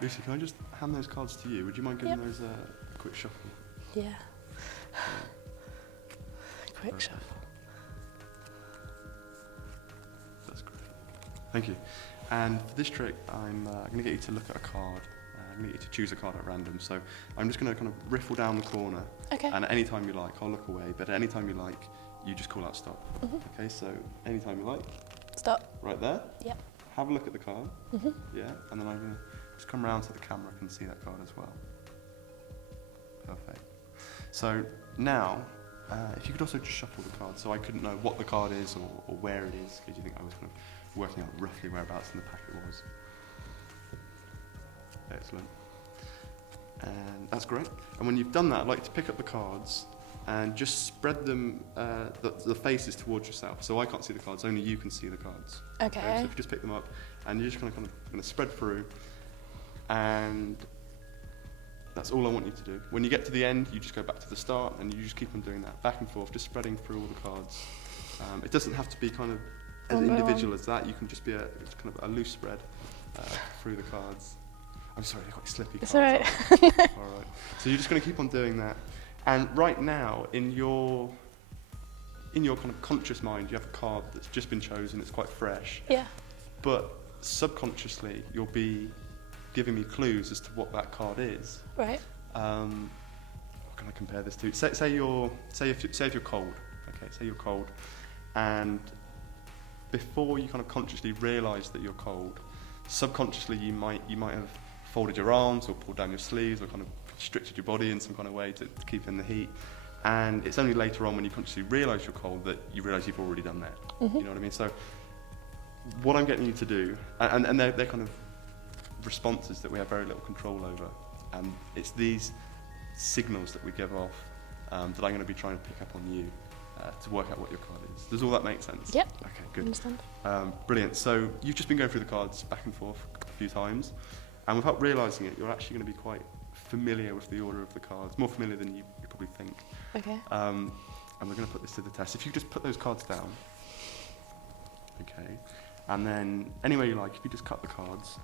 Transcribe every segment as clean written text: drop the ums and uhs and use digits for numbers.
Lucy, can I just hand those cards to you? Would you mind giving those a quick shuffle? Yeah. Quick shuffle. That's great. Thank you. And for this trick, I'm going to get you to look at a card. I'm going to get you to choose a card at random. So I'm just going to kind of riffle down the corner. Okay. And at any time you like, I'll look away. But at any time you like, you just call out stop. Okay, so any time you like. Stop. Right there. Yep. Have a look at the card. Yeah, and then I'm going to just come around so the camera can see that card as well. Perfect. So now, if you could also just shuffle the card, so I couldn't know what the card is or where it is, because you think I was kind of working out roughly whereabouts in the packet was. Excellent. And that's great. And when you've done that, I'd like to pick up the cards and just spread them, the faces towards yourself. So I can't see the cards, only you can see the cards. Okay. So if you just pick them up and you're just kind of spread through, and that's all I want you to do. When you get to the end, you just go back to the start and you just keep on doing that, back and forth, just spreading through all the cards. It doesn't have to be kind of as individual as that. You can just be it's kind of a loose spread through the cards. I'm sorry, they've got slippy cards. It's all right. All right. So you're just going to keep on doing that. And right now, in your kind of conscious mind, you have a card that's just been chosen. It's quite fresh. Yeah. But subconsciously, you'll be giving me clues as to what that card is. Right. What can I compare this to? Say if you're cold. Okay, say you're cold, and before you kind of consciously realise that you're cold, subconsciously you might have folded your arms or pulled down your sleeves or kind of constricted your body in some kind of way to keep in the heat. And it's only later on when you consciously realise you're cold that you realise you've already done that. You know what I mean? So what I'm getting you to do, and they're kind of responses that we have very little control over, and it's these signals that we give off that I'm going to be trying to pick up on you to work out what your card is. Does all that make sense? Yep. Okay, good. Understand. Brilliant. So you've just been going through the cards back and forth a few times, and without realising it, you're actually going to be quite familiar with the order of the cards, more familiar than you probably think. Okay. And we're going to put this to the test. If you just put those cards down, okay, and then anywhere you like, if you just cut the cards.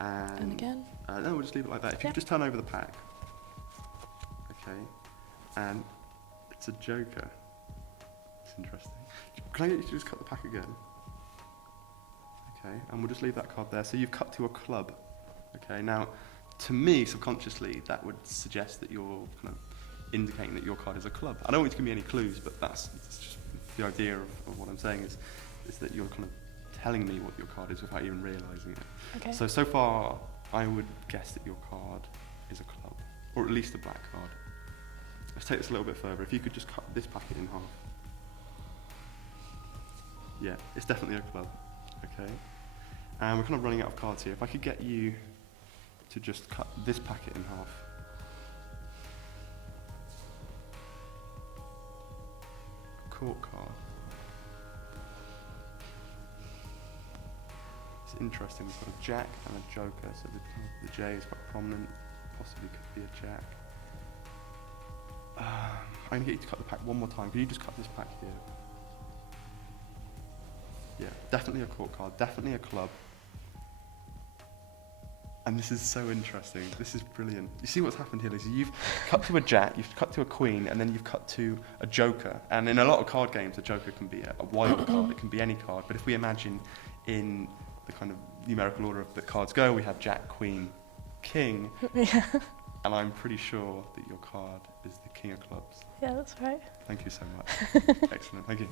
And again? No, we'll just leave it like that. If you just turn over the pack, okay, and it's a joker. It's interesting. Can I get you to just cut the pack again? Okay, and we'll just leave that card there. So you've cut to a club. Okay, now, to me, subconsciously, that would suggest that you're kind of indicating that your card is a club. I don't want you to give me any clues, but that's just the idea of what I'm saying is that you're kind of telling me what your card is without even realising it. Okay. So far, I would guess that your card is a club, or at least a black card. Let's take this a little bit further. If you could just cut this packet in half. Yeah, it's definitely a club. Okay. And we're kind of running out of cards here. If I could get you to just cut this packet in half. A court card. It's interesting, we've got a jack and a joker, so the J is quite prominent, possibly could be a jack. I'm going to get you to cut the pack one more time. Can you just cut this pack here? Yeah, definitely a court card, definitely a club. And this is so interesting, this is brilliant. You see what's happened here, Lisa? You've cut to a jack, you've cut to a queen, and then you've cut to a joker. And in a lot of card games, a joker can be a wild card, it can be any card. But if we imagine in the kind of numerical order of the cards go, we have jack, queen, king, and I'm pretty sure that your card is the king of clubs. Yeah, that's right. Thank you so much. Excellent, thank you.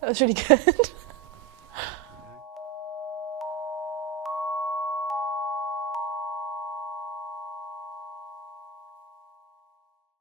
That was really good.